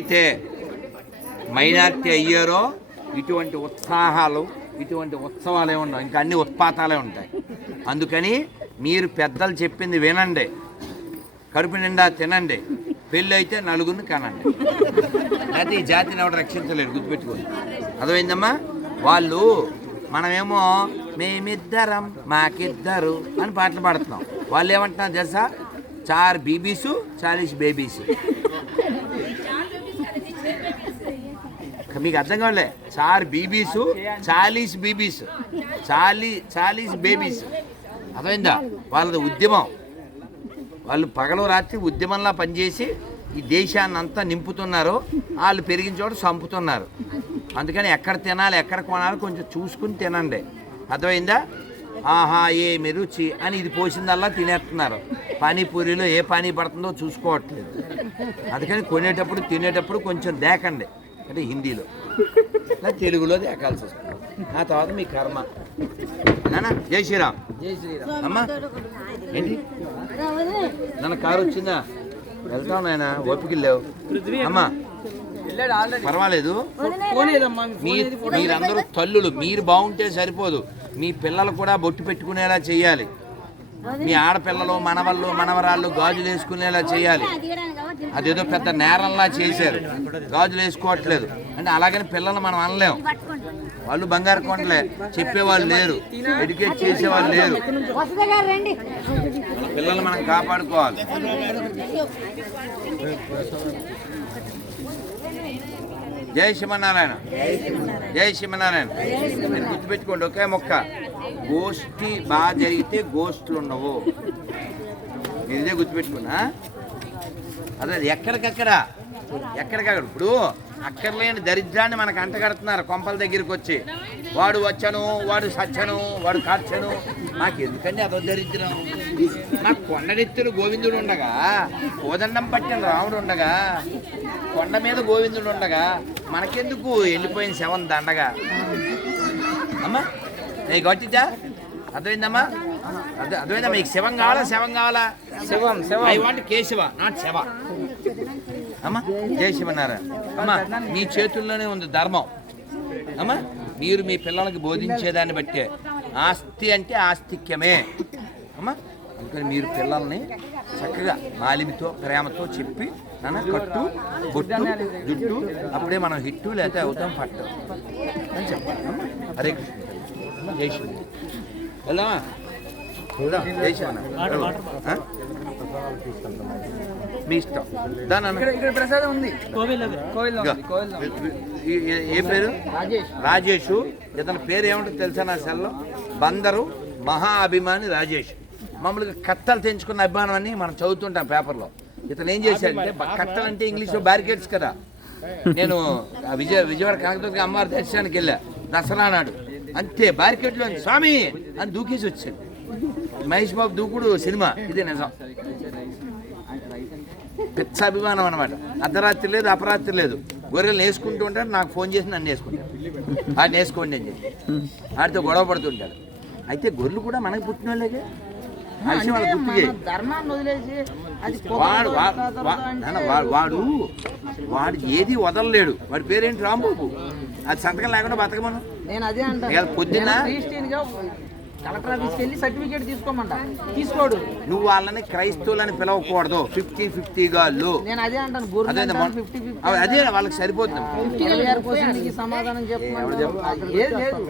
అయితే మైనార్టీ అయ్యారో ఇటువంటి ఉత్సాహాలు ఇటువంటి ఉత్సవాలే ఉండవు. ఇంకా అన్ని ఉత్పాతాలే ఉంటాయి. అందుకని మీరు పెద్దలు చెప్పింది వినండి. కడుపు నిండా తినండి. పెళ్ళి అయితే నలుగురిని కనండి. లేకపోతే ఈ జాతిని ఎవడు రక్షించలేడు గుర్తుపెట్టుకోండి. అర్థమైందమ్మా? వాళ్ళు మనమేమో మేమిద్దరం మాకిద్దరు అని పాటలు పాడుతున్నాం. వాళ్ళు ఏమంటున్నారు తెలుసా? చార్ బీబీసు చాలీస్ బేబీసు. మీకు అర్థం కావలే చార్ బీబీస్ చాలీస్ బీబీస్. చాలీ చాలీస్ బేబీస్. అర్థమైందా? వాళ్ళది ఉద్యమం. వాళ్ళు పగలు రాత్రి ఉద్యమంలా పనిచేసి ఈ దేశాన్ని అంతా నింపుతున్నారు. వాళ్ళు పెరిగిన చోట చంపుతున్నారు. అందుకని ఎక్కడ తినాలి ఎక్కడ కొనాలి కొంచెం చూసుకుని తినండి. అర్థమైందా? ఆహా ఏ రుచి అని ఇది పోసిందల్లా తినేస్తున్నారు. పానీపూరిలో ఏ పానీ పడుతుందో చూసుకోవట్లేదు. అందుకని కొనేటప్పుడు తినేటప్పుడు కొంచెం దేకండి. అంటే హిందీలో. లేదా తెలుగులో దేకాల్సి వస్తుంది. ఆ తర్వాత మీ కర్మ. నానా జై శ్రీరామ్. జై శ్రీరామ్. అమ్మా. ఏంటి? నన్ను కారు వచ్చిందా? వెళ్తాం నాయన ఓపిక లేవు. అమ్మా. పర్వాలేదు. మీరందరూ తల్లులు మీరు బాగుంటే సరిపోదు. మీ పిల్లలు కూడా బొట్టు పెట్టుకునేలా చేయాలి. మీ ఆడపిల్లలు మనవళ్ళు మనవరాళ్ళు గాజులు వేసుకునేలా చేయాలి. అదేదో పెద్ద నేరంలా చేశారు. గాజులు వేసుకోవట్లేదు. అంటే అలాగని పిల్లలు మనం అనలేం. వాళ్ళు బంగారు కొండలే. చెప్పేవాళ్ళు లేరు. ఎడ్యుకేట్ చేసేవాళ్ళు లేరు. పిల్లలు మనం కాపాడుకోవాలి. జై శివనారాయణ జై శివనారాయణ మీరు గుర్తుపెట్టుకోండి ఒకే మొక్క. గోష్ఠి బాగా జరిగితే గోష్ఠులు ఉండవు. ఇదే గుర్తుపెట్టుకున్నా? అదే ఎక్కడికక్కడ? ఎక్కడికక్కడ? ఇప్పుడు అక్కర్లేని దరిద్రాన్ని మనకు అంటగడుతున్నారు కొంపల దగ్గరికి వచ్చి వాడు వచ్చను వాడు సచ్చను వాడు కార్చను. మాకు ఎందుకండి అదో దరిద్రం? నాకు కొండనెత్తులు గోవిందుడు ఉండగా కోదండం పట్టిన రాముడు ఉండగా కొండ మీద గోవిందుడు ఉండగా మనకెందుకు వెళ్ళిపోయిన శవం దండగా? అమ్మా నీకు వచ్చిద్దా అర్థమైందమ్మా? అర్థం అర్థమైందా? మీకు శవం కావాలా? శవం కావాలా? శివం శివం. ఐ వాంట్ కేశవ నాట్ శవ. అమ్మా జై శివనారాయణ. అమ్మా మీ చేతుల్లోనే ఉంది ధర్మం. అమ్మా మీరు మీ పిల్లలకి బోధించేదాన్ని బట్టే ఆస్తి అంటే ఆస్తిక్యమే. అమ్మా అందుకని మీరు పిల్లల్ని చక్కగా మాలిమితో ప్రేమతో చెప్పి నాన్న కట్టు బొట్టు జుట్టు అప్పుడే మనం హిట్టు లేకపోతే అవుతాం పట్టు. అని చెప్పాలి? హరే కృష్ణ. జై శివ వెళ్దామా? వెళ్దాం జై ఆ? మీ ఇష్టం. దాని ఇక్కడ ఇక్కడ ప్రసాదం ఉంది. ఏ పేరు? రాజేష్. ఇతని పేరు ఏమిటో తెలుసా నా సెల్లో? బందరు మహా అభిమాని రాజేష్. మామూలుగా కట్టలు తెంచుకున్న అభిమానం అని మనం చదువుతుంటాం పేపర్లో. ఇతను ఏం చేశాడంటే కట్టలు అంటే ఇంగ్లీష్లో బ్యారికేడ్స్ కదా. నేను విజయ విజయవాడ కనకదుర్గ అమ్మవారి దర్శనానికి వెళ్ళా దసరా నాడు. అంతే బ్యారికేడ్లో స్వామి! అని దూకేసి వచ్చాడు. మహేష్ బాబు దూకుడు సినిమా. ఇదే నిజం. పిచ్చ అభిమానం అనమాట అర్ధరాత్రి లేదు అపరాత్రి లేదు. గొర్రెలు వేసుకుంటూ ఉంటాడు నాకు ఫోన్ చేసి నన్ను వేసుకుంటాడు ఆడిని వేసుకోండి అని చెప్పి. ఆడితో గొడవ పడుతుంటాడు అయితే గొర్రెలు కూడా మనకి పుట్టిన వాళ్ళకే ఆ వాడు వాడు వాడు ఏది వదలలేడు. వాడి పేరేంటి రాంబాబు? అది సంతకం లేకుండా బతకమను? పొద్దున్న- కలెక్టర్ ఆఫీస్కి వెళ్ళి సర్టిఫికేట్ తీసుకోమంట. తీసుకోడు. నువ్వు వాళ్ళని క్రైస్తవులని పిలవకూడదు. ఫిఫ్టీ ఫిఫ్టీ గాళ్ళు నేను అదే అంటాను అదే మొన్న- ఫిఫ్టీ ఫిఫ్టీ. అదే వాళ్ళకి సరిపోతుంది. ఇరవై ఆరు సమాధానం చెప్పమంటారు ఏది లేదు.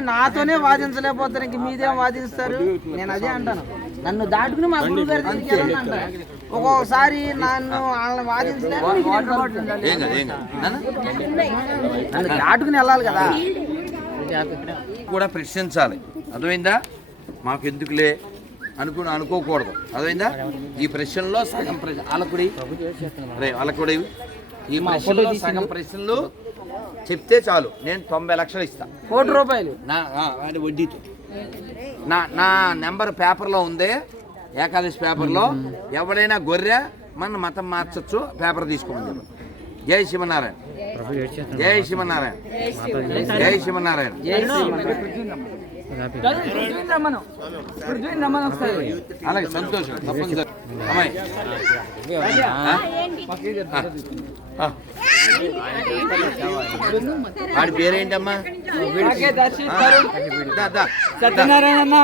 నాతోనే వాదించలేకపోతారు ఇంక మీదేం వాదిస్తారు? నేను అదే అంటాను. నన్ను దాటుకుని మా గురువు గారి దగ్గరికి వెళ్ళండి అంటారు ఒక్కొక్కసారి నన్ను వాళ్ళని వాదించలేక మీకు నేను కలుపుతాను. ఏం కాదు ఏం కాదు. నాన్న? నన్ను దాటుకుని వెళ్ళాలి కదా. కూడా ప్రశ్నించాలి. అర్థమైందా? మాకు ఎందుకులే అనుకుని అనుకోకూడదు. అర్థమైందా? ఈ ప్రశ్నలో సగం ప్రశ్న అలకుడి రే అలకుడి ఈ ప్రశ్నలో సగం ప్రశ్నలు చెప్తే చాలు. నేను తొంభై లక్షలు ఇస్తా. కోటి రూపాయలు. నా వడ్డీతో. నా నా నెంబర్ పేపర్లో ఉంది ఏకాదశి పేపర్లో. ఎవడైనా గొర్రె మన మతం మార్చొచ్చు పేపర్ తీసుకోమని చెప్పండి జై శివనారాయణ జై శివనారాయణ జై శివనారాయణ అలాగే సంతోషం తప్పనిసరి. అమ్మాయి. వాడి పేరేంటమ్మా. సత్యనారాయణ